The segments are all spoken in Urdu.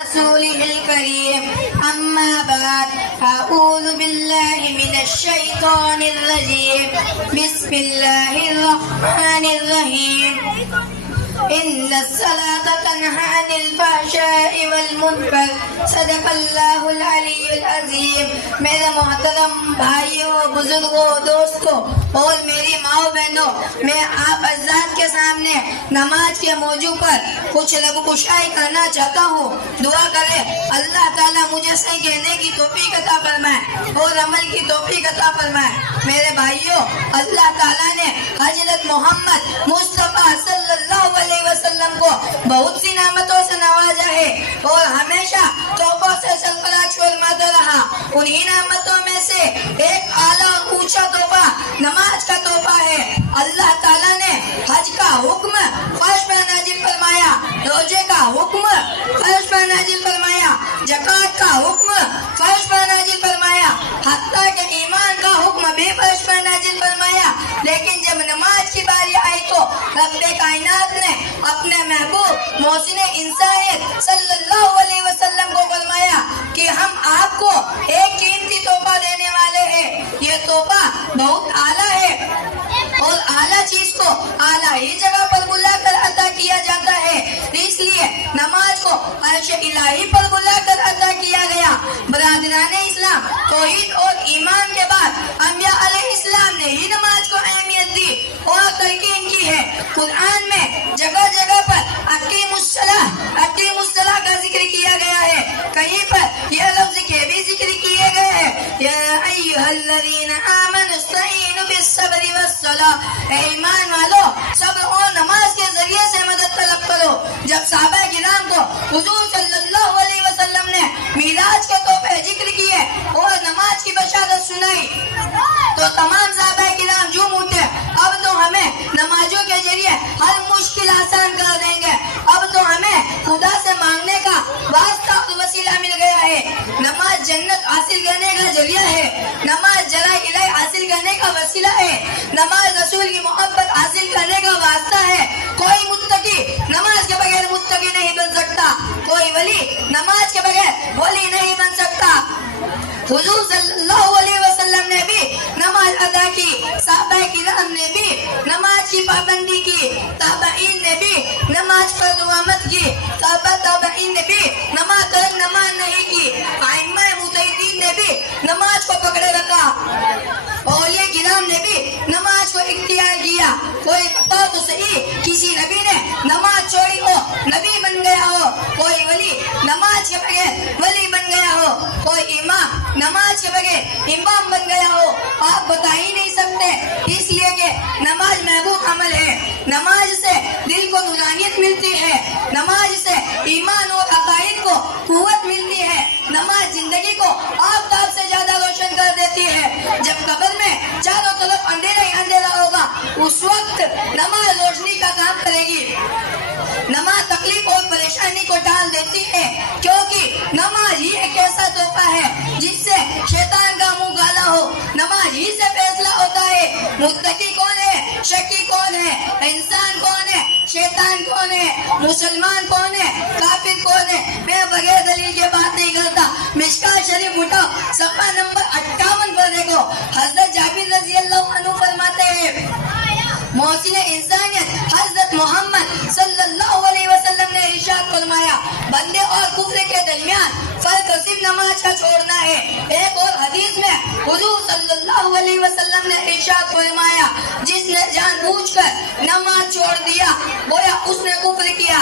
رسوله الكريم أما بعد أعوذ بالله من الشيطان الرجيم بسم الله الرحمن الرحيم إن الصلاة تنهى عن الفحشاء والمنكر صدق اللہ العلی العظیم۔ میرے محترم بھائیوں، بزرگوں، دوستوں اور میری ماؤں بہنوں، میں آپ حضرات کے سامنے نماز کے موضوع پر کچھ لب کشائی کرنا چاہتا ہوں۔ دعا کریں اللہ تعالیٰ مجھے صحیح کہنے کی توفیق عطا فرمائے اور عمل کی توفیق عطا فرمائے۔ میرے بھائیوں، اللہ تعالیٰ نے حضرت محمد مصطفیٰ صلی اللہ علیہ وسلم کو بہت سی نعمتوں سے نوازا ہے اور ہمیشہ توبہ سے سرفراز فرماتا رہا۔ انہی نعمتوں میں سے ایک اعلیٰ اور اونچا توبہ نماز کا توبہ ہے۔ اللہ تعالیٰ نے حج کا حکم فرض پر نازل فرمایا، روزے کا حکم فرض پر نازل فرمایا، زکوٰۃ کا حکم فرض پر نازل فرمایا، حتیٰ کہ ایمان کا حکم بھی فرض پر نازل فرمایا۔ لیکن جب نماز کی باری آئی تو رب کائنات نے اپنے محبوب محسن انسانیت صلی اللہ علیہ وسلم کو فرمایا کہ ہم آپ کو ایک قیمتی تحفہ دینے والے ہیں۔ یہ تحفہ بہت اعلیٰ ہے اور اعلیٰ چیز کو اعلیٰ ہی جگہ پر بلا کر عطا کیا جاتا ہے، اس لیے نماز کو عرش الہی پر بلا کر عطا کیا گیا۔ برادران اسلام، توحید اور ایمان کے بعد انبیاء علیہ السلام نے ہی نماز کو اہمیت دی اور تلقین کی ہے۔ قرآن میں جگہ جگہ پر اقیم الصلاۃ کا ذکر کیا گیا ہے، کہیں پر یہ لفظ کے بھی ذکر کیے گئے ہیں، یا ایھا الذین آمنوا استعینوا بالصبر والصلاۃ، اے ایمان والو صبر اور نماز کے ذریعے سے مدد طلب کرو۔ جب صحابہ کرام کو حضور صلی اللہ علیہ وسلم نے میراج کے تحفے ذکر کیے اور نماز کی بشارت سنائی تو تمام صحابہ کرام جھوم اٹھے، اب تو ہمیں نمازوں کے ذریعے ہر مشکل آسان کر دیں گے، اب تو ہمیں خدا سے مانگنے کا واسطہ اور وسیلہ مل گیا ہے۔ نماز جنت حاصل کرنے کا ذریعہ ہے، نماز جلال الہی حاصل کرنے کا وسیلہ ہے، نماز رسول کی محبت حاصل کرنے کا واسطہ ہے۔ کوئی متقی نماز کے بغیر متقی نہیں بن سکتا، کوئی ولی نماز کے بغیر ولی نہیں بن سکتا۔ حضور صلی اللہ علیہ وسلم نے بھی نماز ادا کی، صحابہ کرام نے بھی نماز کی پابندی کی، تابعین نے بھی نماز پر دعامت کی، تابعین نے بھی نماز نہیں کی، ائمہ مجتہدین نے بھی نماز کو پکڑے رکھا، اولیاء کرام نے بھی نماز کو اختیار کیا۔ کوئی بتا تو صحیح کسی نبی نے نماز چھوڑی ہو نبی بن گیا ہو، کوئی ولی نماز کے بغیر ولی بن گیا ہو، کوئی امام نماز کے بغیر امام بن گیا ہو، آپ بتا ہی نہیں سکتے، اس لیے کہ نماز محبوب عمل ہے۔ نماز سے دل کو نورانیت ملتی ہے، نماز سے ایمان اور عقائد کو قوت ملتی ہے، نماز زندگی کو آفتاب سے زیادہ روشن کر دیتی ہے۔ جب قبر میں چاروں طرف اندھیرا ہی اندھیرا ہوگا، اس وقت نماز روشنی کا کام کرے گی۔ نماز تکلیف اور پریشانی کو ڈال دیتی ہے، کیونکہ نماز ہی ایک ایسا تحفہ ہے جس سے شیطان کا منہ کالا ہو، نماز ہی سے فیصلہ ہوتا ہے متقی کون ہے، شکی کون ہے، انسان کون ہے، شیطان کون ہے، مسلمان کون ہے، کافر کون ہے۔ میں بغیر دلیل کے بات نہیں کرتا، مشکوٰۃ شریف اٹھاؤ، صفحہ نمبر 58 پر دیکھو، حضرت جابر رضی اللہ عنہ فرماتے ہیں محسن انسانیت حضرت محمد صلی اللہ علیہ وسلم نے ارشاد فرمایا، بندے اور کفر کے درمیان فرق صرف نماز کا چھوڑنا ہے۔ ایک اور حدیث میں حضور صلی اللہ علیہ وسلم نے ارشاد فرمایا، جس نے جان بوجھ کر نماز چھوڑ دیا گویا اس نے کفر کیا۔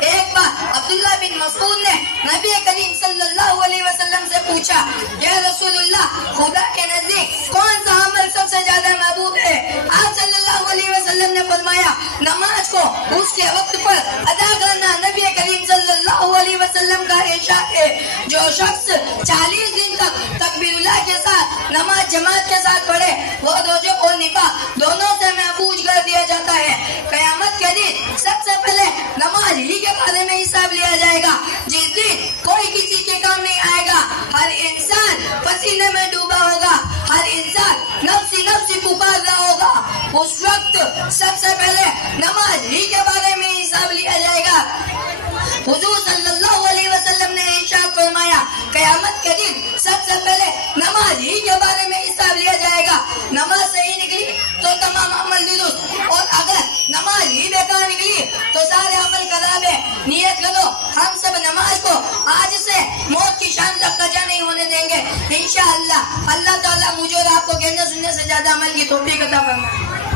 ایک بار عبداللہ بن مسعود نے نبی کریم صلی اللہ علیہ وسلم سے پوچھا، یا رسول اللہ، خدا کے نزدیک کون سا عمل سب سے زیادہ محبوب ہے؟ آپ صلی اللہ علیہ وسلم نے فرمایا، نماز کو اس کے وقت پر ادا کرنا۔ نبی کریم صلی اللہ علیہ وسلم کا ارشاد ہے، جو شخص 40 دن تک تکبیر اللہ کے ساتھ نماز جماعت کے ساتھ پڑھے وہ روزے اور نکاح دونوں سے محفوظ کر دیا جاتا ہے. قیامت کے دن سب سے پہلے نماز ہی کے بارے میں حساب لیا جائے گا. جس دن کوئی کسی کے کام نہیں آئے گا. ہر انسان پسینے میں ڈوبا ہوگا. ہر انسان نفسی نفسی پکار رہا ہوگا. اس وقت سب سے پہلے نماز ہی کے بارے میں حساب لیا جائے گا. حضور صلی اللہ علیہ وسلم نے ارشاد فرمایا قیامت کے دن سب سے پہلے نماز ہی کے بارے میں حساب لیا جائے گا. نماز صحیح نکلی تو تمام عمل درست, اور اگر نماز ہی بیکار نکلی تو سارے عمل خراب ہے. نیت کرو ہم سب نماز کو آج سے موت کی شام تک قضا نہیں ہونے دیں گے انشاءاللہ. اللہ تعالیٰ مجھے اور آپ کو کہنے سننے سے زیادہ عمل کی توفیق عطا فرمائے.